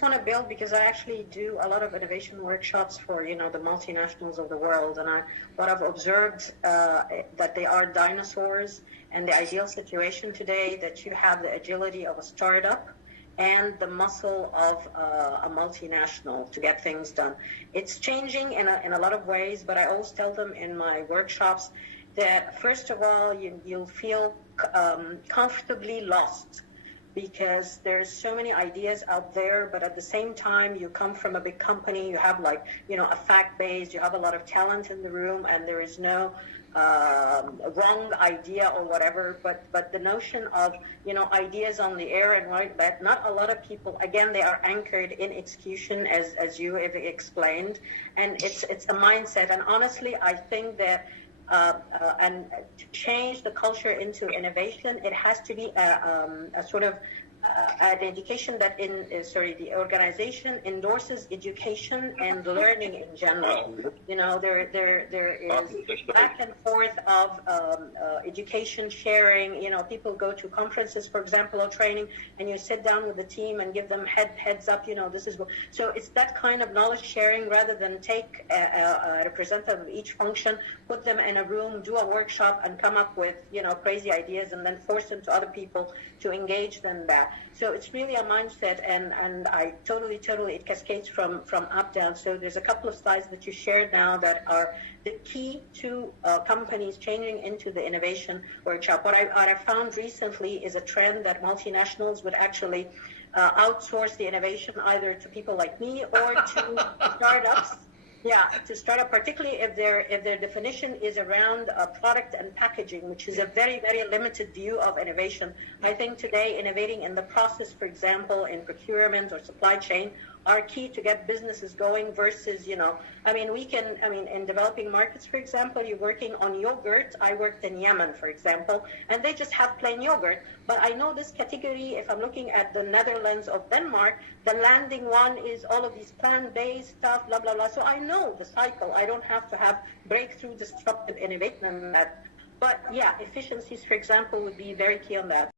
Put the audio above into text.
just want to build, because I actually do a lot of innovation workshops for, the multinationals of the world. And what I've observed, that they are dinosaurs, and the ideal situation today that you have the agility of a startup and the muscle of a multinational to get things done. It's changing in a lot of ways, but I always tell them in my workshops that, first of all, you'll feel comfortably lost, because there's so many ideas out there, but at the same time, you come from a big company, you have a fact base, you have a lot of talent in the room, and there is no wrong idea or whatever, but the notion of, ideas on the air and like that, not a lot of people, again, they are anchored in execution, as you have explained, and it's a mindset. And honestly, I think that and to change the culture into innovation, it has to be a sort of an education that the organization endorses education and learning in general. There is back and forth of education sharing. People go to conferences, for example, or training, and you sit down with the team and give them heads up. This is so it's that kind of knowledge sharing, rather than take a representative of each function, put them in a room, do a workshop, and come up with crazy ideas, and then force them to other people to engage them back. So it's really a mindset, and I totally, it cascades from up down. So there's a couple of slides that you shared now that are the key to companies changing into the innovation workshop. What I found recently is a trend that multinationals would actually outsource the innovation either to people like me or to startups. Yeah, to start up, particularly if their definition is around product and packaging, which is a very, very limited view of innovation. I think today innovating in the process, for example, in procurement or supply chain, are key to get businesses going versus, in developing markets, for example, you're working on yogurt. I worked in Yemen, for example, and they just have plain yogurt. But I know this category, if I'm looking at the Netherlands of Denmark, the landing one is all of these plant-based stuff, blah, blah, blah. So I know the cycle. I don't have to have breakthrough, disruptive innovation and that. But yeah, efficiencies, for example, would be very key on that.